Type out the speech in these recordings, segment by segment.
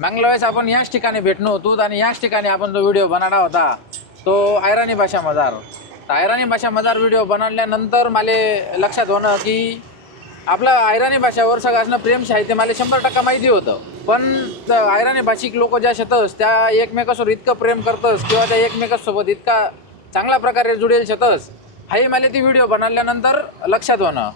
मागल्या वेळेस आपण याच ठिकाणी भेटलो होतो आणि याच ठिकाणी आपण जो व्हिडिओ बनवला होता. तो आयराणी भाषा मजार. तर आयराणी भाषा मजार व्हिडिओ बनवल्यानंतर मला लक्षात होणं की आपलं आयराणी भाषावर सगळ्यांना प्रेम साहित्य मला शंभर टक्का माहिती होतं. पण आयराणी भाषिक लोक ज्या शेतस त्या एकमेकासोबत इतकं प्रेम करतस किंवा त्या एकमेकासोबत इतका चांगल्या प्रकारे जुडेल शेतस हाही मला ती व्हिडिओ बनवल्यानंतर लक्षात होणं.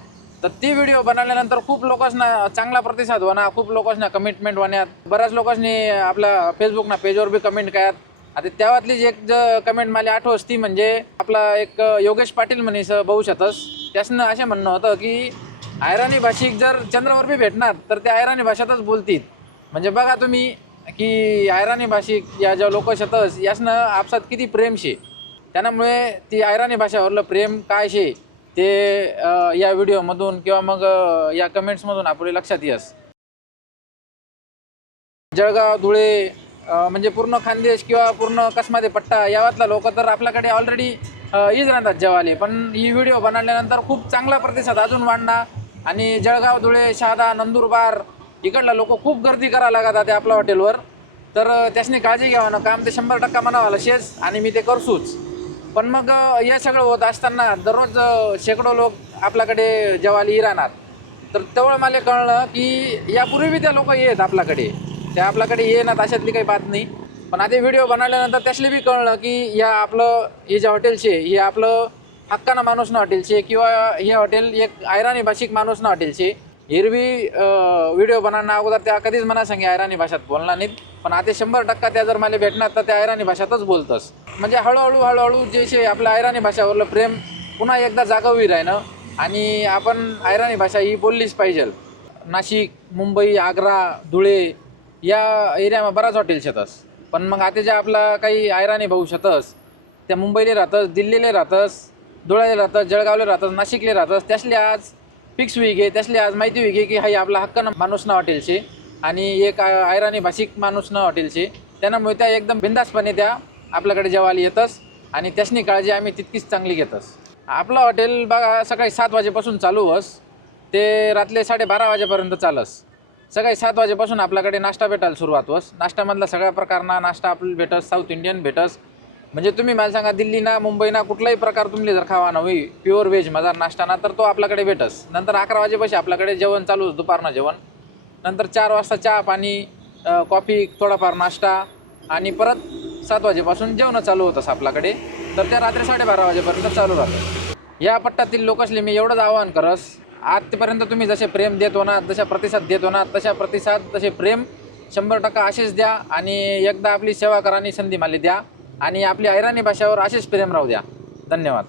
तर ती व्हिडिओ बनवल्यानंतर खूप लोकांना चांगला प्रतिसाद होणार खूप लोकांना कमिटमेंट होण्यात बऱ्याच लोकांनी आपल्या फेसबुकना पेजवर बी कमेंट कयात आता त्यावातली जी एक ज कमेंट मला आठवस ती म्हणजे आपला एक योगेश पाटील म्हणीस भाऊ शतस त्यासनं असे म्हणणं होतं की आयराणी भाषिक जर चंद्रावर बी भेटणार तर ते आयराणी भाषेतच बोलतील. म्हणजे बघा तुम्ही की आयराणी भाषिक या ज्या लोकशतस यासनं आपसात किती प्रेम शे. त्यामुळे ती आयराणी भाषावरलं प्रेम काय शे? ते या व्हिडिओमधून किंवा मग या कमेंट्समधून आपले लक्षात येस. जळगाव धुळे म्हणजे पूर्ण खानदेश किंवा पूर्ण कसमादे पट्टा यावातला लोक तर आपल्याकडे ऑलरेडी इज राहतात जेवाले. पण ही व्हिडिओ बनवल्यानंतर खूप चांगला प्रतिसाद अजून वाढणार आणि जळगाव धुळे शहादा नंदुरबार इकडला लोक खूप गर्दी करायला लागतात आपल्या हॉटेलवर तर त्यासनी काळजी घ्यावं ना काम ते शंभर टक्का म्हणावं शेच आणि मी ते करसूच पण मग या हे सगळं होत असताना दररोज शेकडो लोक आपल्याकडे जेवायला राहणार. तर तेवढं मला कळलं की यापूर्वी बी त्या लोक येत आपल्याकडे. त्या आपल्याकडे येणार अशातली काही बात नाही. पण आता व्हिडिओ बनवल्यानंतर त्यासले बी कळलं की या आपलं हे जे हॉटेल शे हे आपलं हक्कानं माणूस ना हॉटेल शे किंवा हे हॉटेल एक आयराणी भाषिक माणूस ना हॉटेल शे हिरवी व्हिडिओ बनवण्या अगोदर त्या कधीच मना सांगे आयराणी भाषेत बोलणार नाहीत. पण आता शंभर टक्का त्या जर मला भेटणार तर त्या आयराणी भाषेतच बोलतस. म्हणजे हळूहळू हळूहळू जे आपल्या आयराणी भाषावरलं प्रेम पुन्हा एकदा जागवी राहणं आणि आपण आयराणी भाषा ही बोललीच पाहिजे. नाशिक मुंबई आग्रा धुळे या एरियामध्ये बराच हॉटेल शेतस. पण मग आता जे आपला काही आयराणी भाऊ शेतस त्या मुंबईला राहतस दिल्लीला राहतस धुळ्याला राहतस जळगावला राहतस नाशिकला राहतस त्यासले आज फिक्स गे. त्यासले आज माहिती विगे की हाई आपला हक्कानं माणूस ना हॉटेलचे आणि एक आयराणी भाषिक माणूस ना हॉटेलचे. त्यामुळे त्या एकदम बिंदासपणे त्या आपल्याकडे जेवायला येतस आणि त्यासनी काळजी आम्ही तितकीच चांगली घेतस. आपलं हॉटेल बघा सकाळी सात वाजेपासून चालू होस. ते रात्री साडेबारा वाजेपर्यंत चालस. सकाळी सात वाजेपासून आपल्याकडे नाश्ता भेटायला सुरुवात होस. नाश्त्यामधला सगळ्या प्रकारना नाश्ता आपल्याला भेटस साऊथ इंडियन भेटस. म्हणजे तुम्ही मला सांगा दिल्ली ना मुंबई ना कुठलाही प्रकार तुम्ही जर खावा ना होई प्युअर व्हेज मजा नाश्ता ना तर तो आपल्याकडे भेटस. नंतर अकरा वाजेपाशी आपल्याकडे जेवण चालू दुपारनं जेवण. नंतर चार वाजता चहा पाणी कॉफी थोडाफार नाश्ता आणि परत सात वाजेपासून जेवणं चालू होतंस आपल्याकडे. तर त्या रात्री साडेबारा वाजेपर्यंत चालू राहतं. या पट्ट्यातील लोकसले मी एवढंच आवाहन करस आजपर्यंत तुम्ही जसे प्रेम देत होणार जशा प्रतिसाद देत होणार तशा प्रतिसाद तसे प्रेम शंभर टक्का असेच द्या आणि एकदा आपली सेवा करानी संधी मला द्या. आणि आपली ऐराणी भाषेवर असेच प्रेम राहू द्या. धन्यवाद.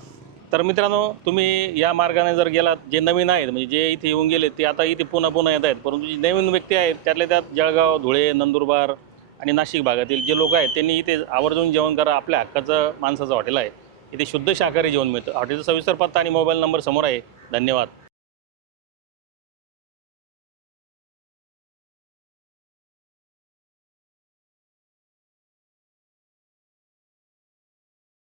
तर मित्रांनो तुम्ही या मार्गाने जर गेलात जे नवीन आहेत म्हणजे जे इथे येऊन गेले ते आता इथे पुन्हा पुन्हा येत आहेत. परंतु जे नवीन व्यक्ती आहेत त्यातल्या त्यात जळगाव धुळे नंदुरबार आणि नाशिक भागातील जे लोक आहेत त्यांनी इथे आवर्जून जेवण करा. आपल्या हक्काचं माणसाचं हॉटेल आहे. इथे शुद्ध शाकाहारी जेवण मिळतं. हॉटेलचा सविस्तर पत्ता आणि मोबाईल नंबर समोर आहे. धन्यवाद.